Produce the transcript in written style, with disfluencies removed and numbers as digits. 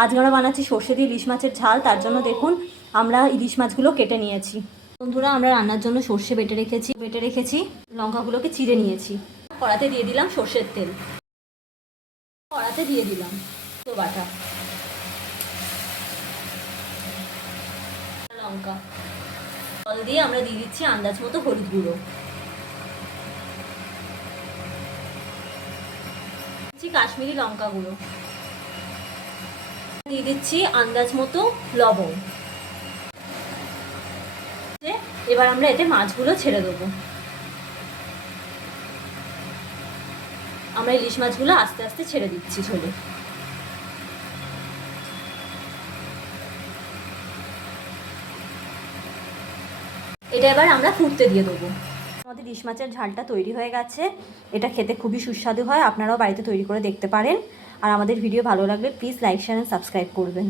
আজকে আমরা বানাচ্ছি সর্ষে দিয়ে ইলিশ মাছের ঝাল। তার জন্য দেখুন আমরা ইলিশ মাছগুলো কেটে নিয়েছি। বন্ধুরা, আমরা রান্নার জন্য সর্ষে বেটে রেখেছি, লঙ্কাগুলোকে চিড়ে নিয়েছি। কড়াতে দিয়ে দিলাম সর্ষের তেল, কড়াতে দিয়ে দিলাম তো বাটা লঙ্কা, জল দিয়ে আমরা দিয়ে দিচ্ছি আন্দাজ মতো হলুদ গুঁড়ো, কাশ্মীরি লঙ্কা গুঁড়ো, দিয়ে দিচ্ছি আন্দাজ মতো লবণ। এবার আমরা এতে মাছগুলো ছেড়ে দেবো। আমরা ইলিশ মাছগুলো আস্তে আস্তে ছেড়ে দিচ্ছি ঝোলে। এটা এবার আমরা ফুটতে দিয়ে দেবো। আমাদের ইলিশ মাছের ঝালটা তৈরি হয়ে গেছে। এটা খেতে খুবই সুস্বাদু হয়, আপনারাও বাড়িতে তৈরি করে দেখতে পারেন। আর আমাদের ভিডিও ভালো লাগলে please like, share and subscribe করবেন।